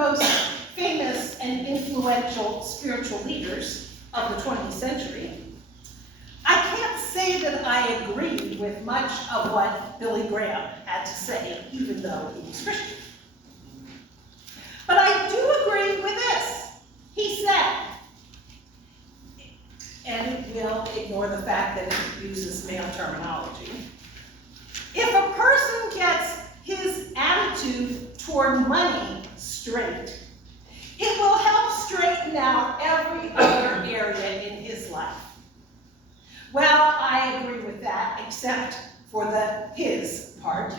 most famous and influential spiritual leaders of the 20th century, I can't say that I agreed with much of what Billy Graham had to say, even though he was Christian. But I do agree with this. He said, and we'll ignore the fact that it uses male terminology, if a person gets his attitude toward money straight, it will help straighten out every other area in his life. Well, I agree with that, except for the his part.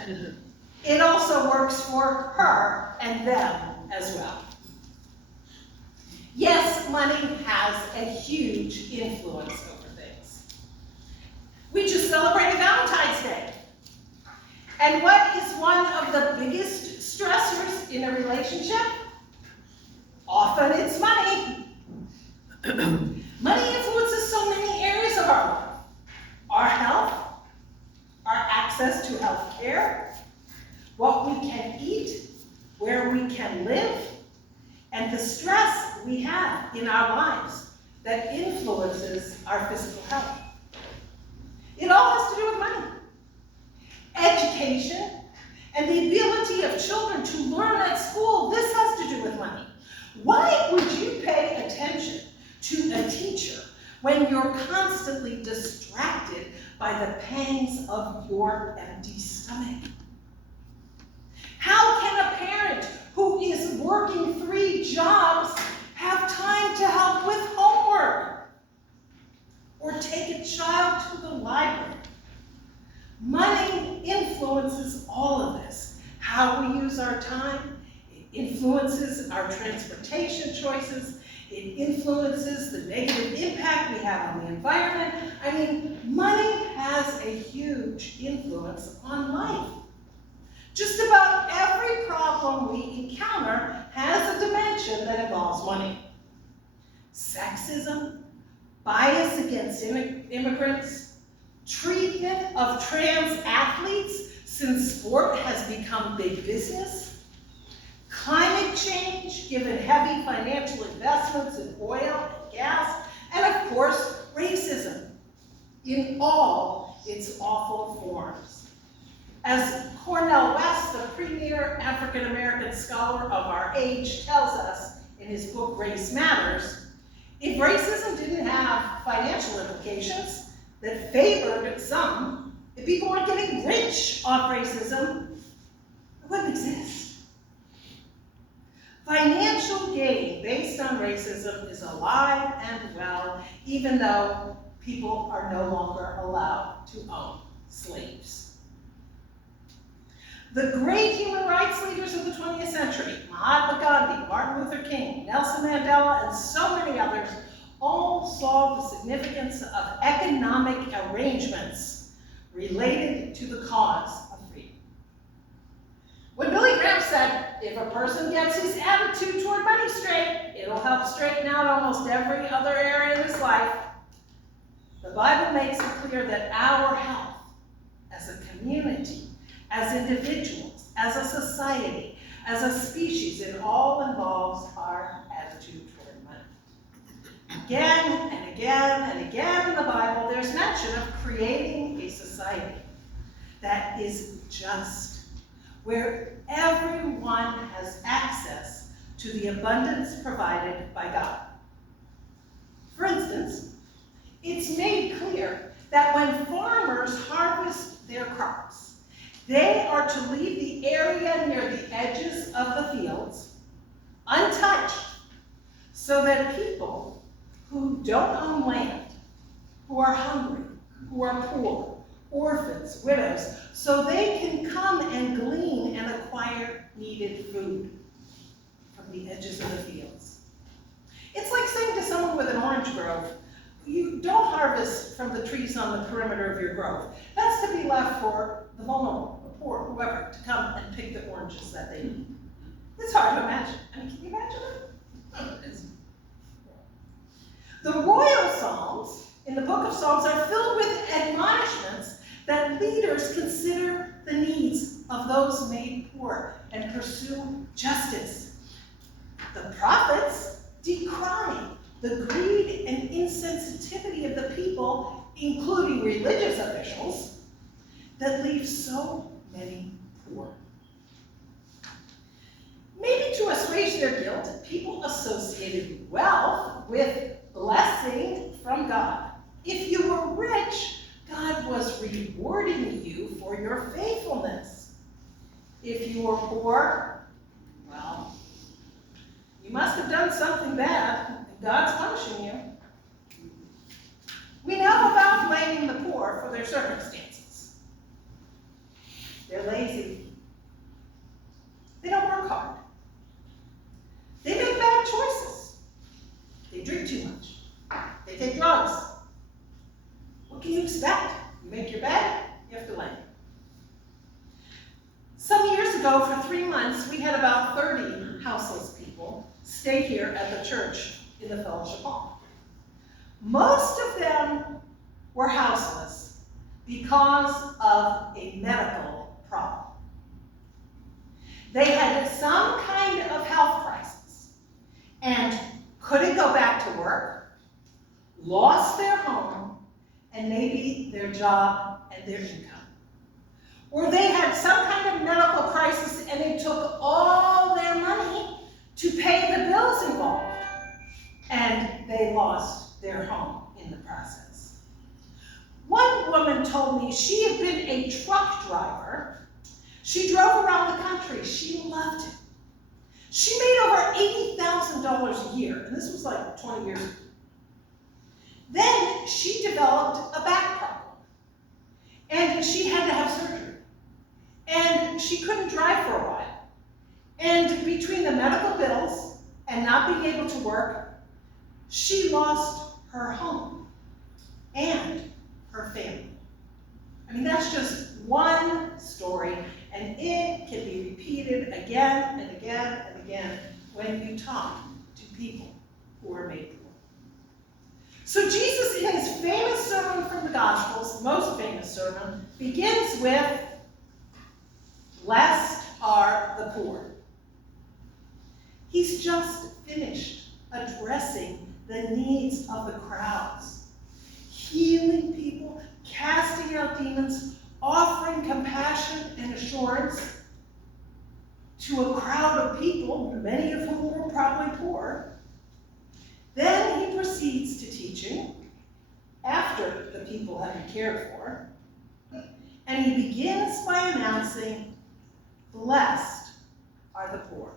It also works for her and them as well. Yes, money has a huge influence over things. We just celebrated Valentine's Day. And what is one of the biggest stressors in a relationship? Often it's money. Money influences so many areas of our life. Our health, our access to health care, what we can eat, where we can live, and the stress we have in our lives that influences our physical health. It all has to do with money. Education and the ability of children to learn at school, this has to do with money. Why would you pay attention to a teacher when you're constantly distracted by the pangs of your empty stomach? How can a parent who is working 3 jobs have time to help with homework or take a child to the library? Money influences all of this. How we use our time, it influences our transportation choices, it influences the negative impact we have on the environment. I mean, money has a huge influence on life. Just about every problem we encounter has a dimension that involves money. Sexism, bias against immigrants, treatment of trans athletes since sport has become big business, climate change given heavy financial investments in oil and gas, and of course, racism in all its awful forms. As Cornel West, the premier African-American scholar of our age, tells us in his book, Race Matters, if racism didn't have financial implications that favored some, if people weren't getting rich off racism, it wouldn't exist. Financial gain based on racism is alive and well, even though people are no longer allowed to own slaves. The great human rights leaders of the 20th century, Mahatma Gandhi, Martin Luther King, Nelson Mandela, and so many others, all saw the significance of economic arrangements related to the cause of freedom. When Billy Graham said, if a person gets his attitude toward money straight, it'll help straighten out almost every other area in his life, the Bible makes it clear that our health as a community, as individuals, as a society, as a species, it all involves our attitude toward money. Again and again and again in the Bible, there's mention of creating a society that is just, where everyone has access to the abundance provided by God. For instance, it's made clear that when farmers harvest their crops, they are to leave the area near the edges of the fields untouched so that people who don't own land, who are hungry, who are poor, orphans, widows, so they can come and glean and acquire needed food from the edges of the fields. It's like saying to someone with an orange grove, you don't harvest from the trees on the perimeter of your grove. That's to be left for the vulnerable, the poor, whoever, to come and pick the oranges that they need. It's hard to imagine. I mean, can you imagine it? The royal psalms in the book of Psalms are filled with admonishments that leaders consider the needs of those made poor and pursue justice. The prophets decry the greed and insensitivity of the people, including religious officials, that leave so many poor. Maybe to assuage their guilt, people associated wealth with blessing from God. If you were rich, God was rewarding you for your faithfulness. If you were poor, well, you must have done something bad, and God's punishing you. We know about blaming the poor for their circumstances. They're lazy. They don't work hard. They make bad choices. They drink too much. They take drugs. What can you expect? You make your bed, you have to lay. Some years ago, for 3 months, we had about 30 houseless people stay here at the church in the fellowship hall. Most of them were houseless because of a medical problem. They had some kind of health crisis and couldn't go back to work, lost their home, and maybe their job and their income. Or they had some kind of medical crisis and it took all their money to pay the bills involved, and they lost their home in the process. One woman told me she had been a truck driver. She drove around the country. She loved it. She made over $80,000 a year, and this was like 20 years ago. Then she developed a back problem, and she had to have surgery. And she couldn't drive for a while. And between the medical bills and not being able to work, she lost her home and her family. I mean, that's just one story, and it can be repeated again and again and again when you talk to people who are made poor. So Jesus, in his famous sermon from the Gospels, most famous sermon, begins with, "Blessed are the poor." He's just finished addressing the needs of the crowds, healing people, casting out demons, offering compassion and assurance to a crowd of people, many of whom were probably poor. Then he proceeds to teaching, after the people have been cared for, and he begins by announcing, "Blessed are the poor."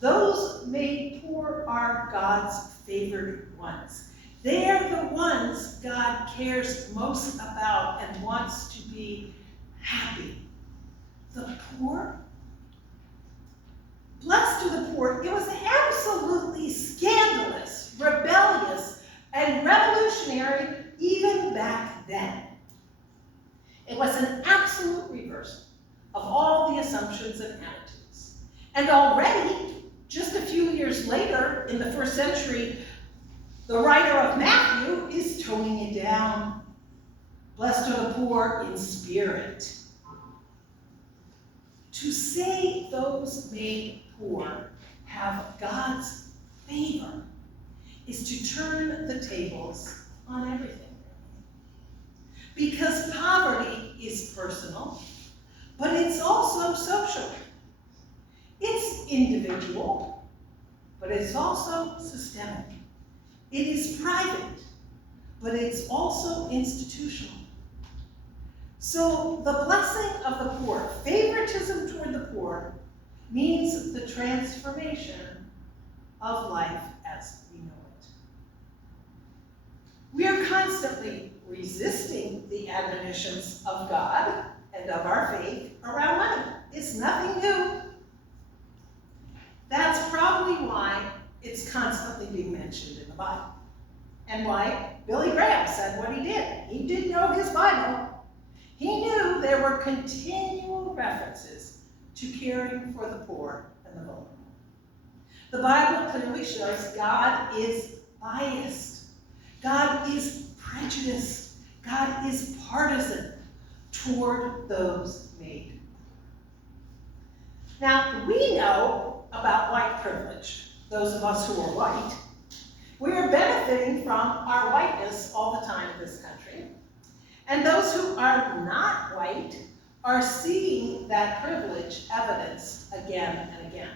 Those made poor are God's favored ones. They are the ones God cares most about and wants to be happy. The poor? Blessed are the poor. It was absolutely scandalous, rebellious, and revolutionary even back then. It was an absolute reversal of all the assumptions and attitudes. And already, just a few years later, in the first century, the writer of Matthew is toning it down. Blessed are the poor in spirit. To say those made poor have God's favor is to turn the tables on everything. Because poverty is personal, but it's also social. It's individual, but it's also systemic. It is private, but it's also institutional. So the blessing of the poor, favoritism toward the poor, means the transformation of life as we know it. We are constantly resisting the admonitions of God and of our faith around money. It's nothing new. That's probably why it's constantly being mentioned in the Bible, and why Billy Graham said what he did. He did know his Bible. He knew there were continual references to caring for the poor and the vulnerable. The Bible clearly shows God is biased. God is prejudiced. God is partisan toward those made poor. Now, we know about white privilege, those of us who are white. We are benefiting from our whiteness all the time in this country. And those who are not white are seeing that privilege evidenced again and again.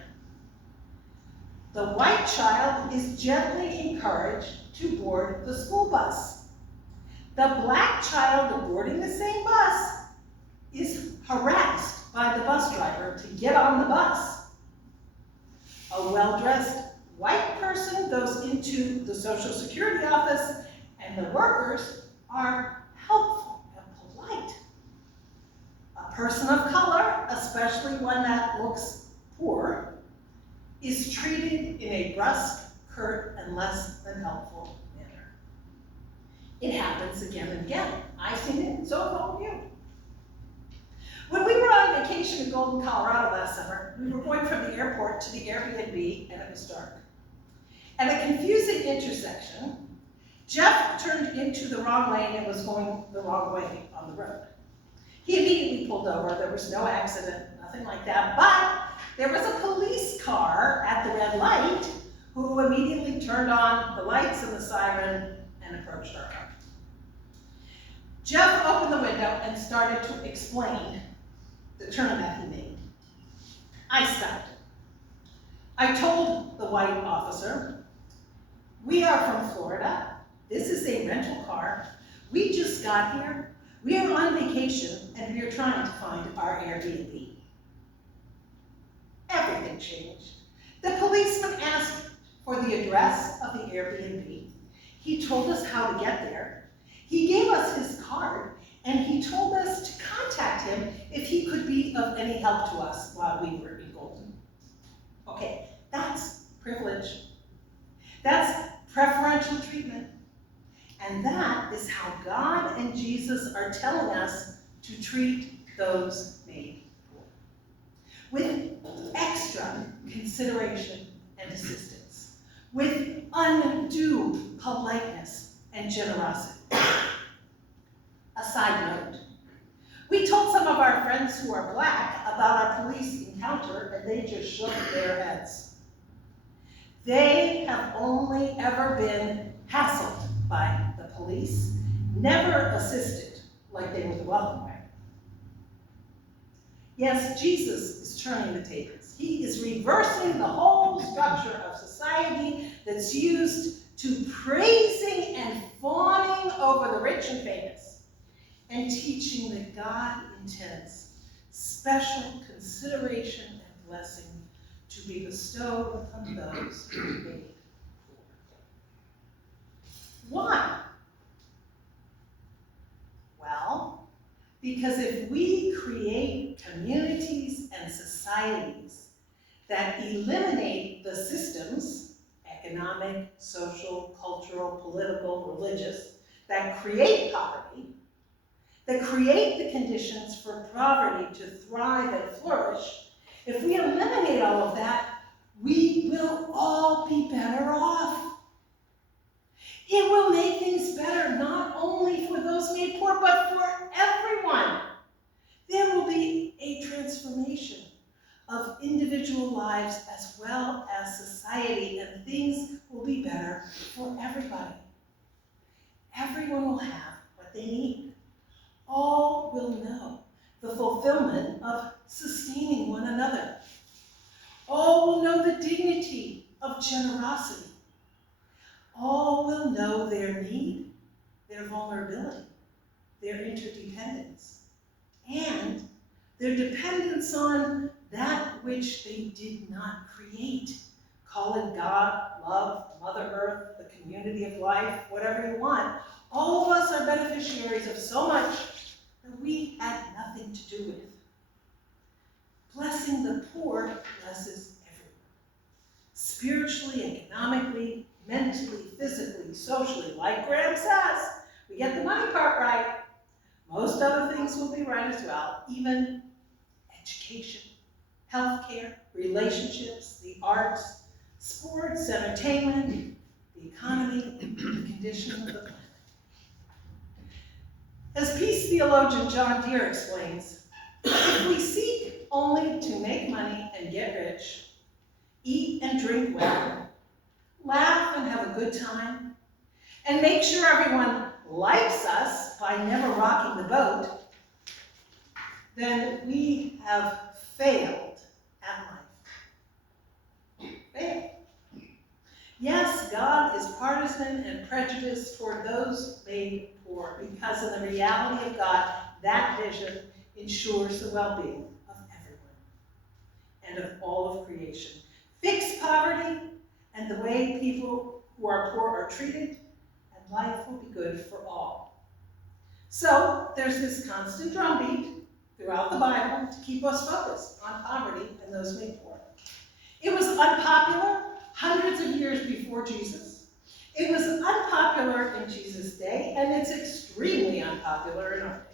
The white child is gently encouraged to board the school bus. The black child boarding the same bus is harassed by the bus driver to get on the bus. A well-dressed white person goes into the Social Security office, and the workers are helpful and polite. A person of color, especially one that looks poor, is treated in a brusque, curt, and less than helpful manner. It happens again and again. I've seen it, and so have all of you. When we were on vacation in Golden, Colorado last summer, we were going from the airport to the Airbnb, and it was dark. At a confusing intersection, Jeff turned into the wrong lane and was going the wrong way on the road. He immediately pulled over. There was no accident, nothing like that, but there was a police car at the red light who immediately turned on the lights and the siren and approached our car. Jeff opened the window and started to explain the turn that he made. I stopped. I told the white officer, "We are from Florida. This is a rental car. We just got here. We are on vacation and we are trying to find our Airbnb." Everything changed. The policeman asked for the address of the Airbnb. He told us how to get there. He gave us his card, and he told us to contact him if he could be of any help to us while we were in Golden. Okay, that's privilege. That's preferential treatment. And that is how God and Jesus are telling us to treat those made poor, with extra consideration and assistance, with undue politeness and generosity. A side note, we told some of our friends who are black about our police encounter, and they just shook their heads. They have only ever been hassled by the police, never assisted like they were the welcome wagon. Yes, Jesus is turning the tables. He is reversing the whole structure of society that's used to praising and fawning over the rich and famous, and teaching that God intends special consideration and blessing to be bestowed upon those who are made poor. Why? Well, because if we create communities and societies that eliminate the systems, economic, social, cultural, political, religious, that create poverty, that create the conditions for poverty to thrive and flourish, if we eliminate all of that, we will all be better off. It will make things better, not only for those made poor, but for everyone. There will be a transformation of individual lives as well as society, and things will be better for everybody. Everyone will have what they need. All will know the fulfillment of sustaining one another. All will know the dignity of generosity. All will know their need, their vulnerability, their interdependence, and their dependence on that which they did not create. Call it God, love, Mother Earth, the community of life, whatever you want. All of us are beneficiaries of so much that we had nothing to do with. Blessing the poor blesses everyone. Spiritually, economically, mentally, physically, socially, like Graham says, we get the money part right. Most other things will be right as well, even education, healthcare, relationships, the arts, sports, entertainment, the economy, the condition of the planet. As peace theologian John Deere explains, if we seek only to make money and get rich, eat and drink well, laugh and have a good time, and make sure everyone likes us by never rocking the boat, then we have failed at life. Failed. Yes, God is partisan and prejudiced toward those made poor, because in the reality of God, that vision ensures the well-being of everyone and of all of creation. Fix poverty and the way people who are poor are treated, and life will be good for all. So there's this constant drumbeat throughout the Bible to keep us focused on poverty and those made poor. It was unpopular hundreds of years before Jesus. It was unpopular in Jesus' day, and it's extremely unpopular in our day.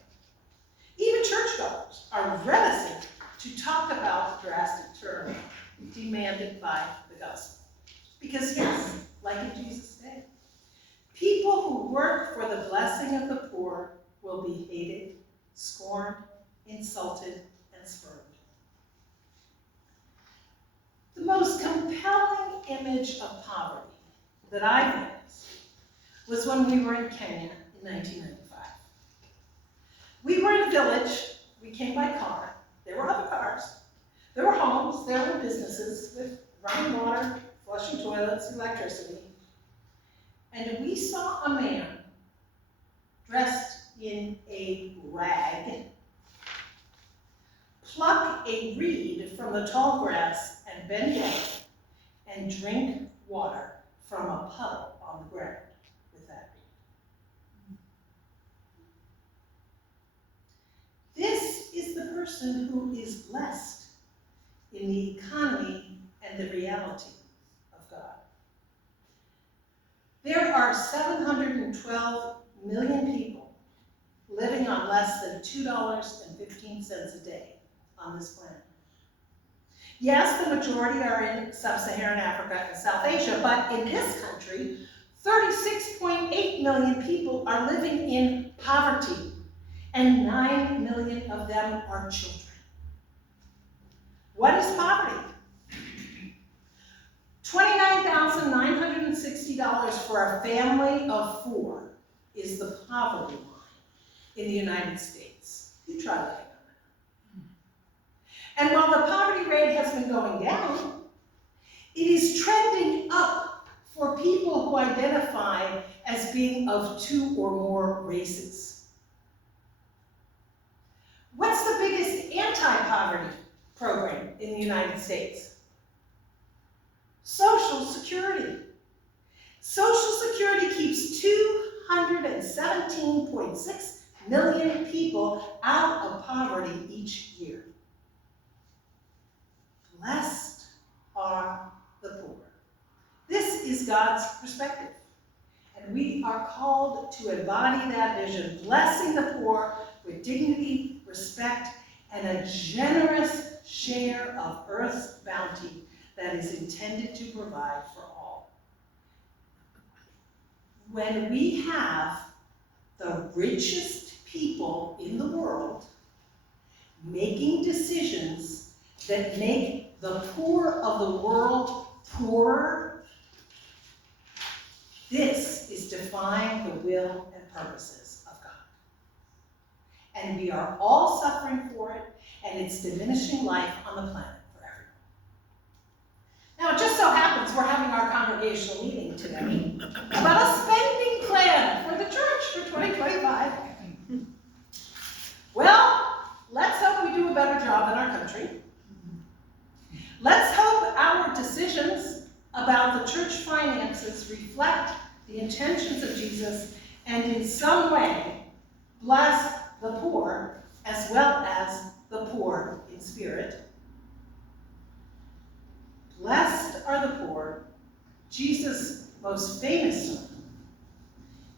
Even churchgoers are reticent to talk about the drastic term demanded by the gospel. Because yes, like in Jesus' day, people who work for the blessing of the poor will be hated, scorned, insulted, and spurned. The most compelling image of poverty that I witnessed was when we were in Kenya in 1995. We were in a village. We came by car. There were other cars. There were homes. There were businesses with running water, flushing toilets, electricity. And we saw a man dressed in a rag pluck a reed from the tall grass and bend down and drink water from a puddle on the ground with that reed. This is the person who is blessed in the economy and the reality of God. There are 712 million people living on less than $2.15 a day on this planet. Yes, the majority are in sub-Saharan Africa and South Asia, but in this country, 36.8 million people are living in poverty, and 9 million of them are children. What is poverty? $29,960 for a family of 4 is the poverty line in the United States. You try that. And while the poverty rate has been going down, it is trending up for people who identify as being of 2 or more races. What's the biggest anti-poverty program in the United States? Social Security. Social Security keeps 217.6 million people out of poverty each year. Blessed are the poor. This is God's perspective. And we are called to embody that vision, blessing the poor with dignity, respect, and a generous share of earth's bounty that is intended to provide for all. When we have the richest people in the world making decisions that make the poor of the world poorer, this is defying the will and purposes of God. And we are all suffering for it, and it's diminishing life on the planet for everyone. Now, it just so happens we're having our congregational meeting today about a spending plan for the church for 2025. Well, let's hope we do a better job in our country. Let's hope our decisions about the church finances reflect the intentions of Jesus and in some way bless the poor as well as the poor in spirit. Blessed are the poor, Jesus' most famous sermon.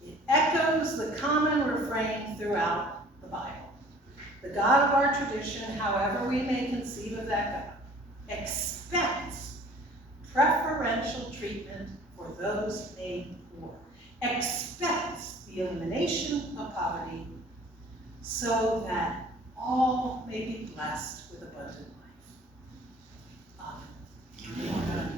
It echoes the common refrain throughout the Bible. The God of our tradition, however we may conceive of that God, expects preferential treatment for those made poor, expects the elimination of poverty so that all may be blessed with abundant life. Amen.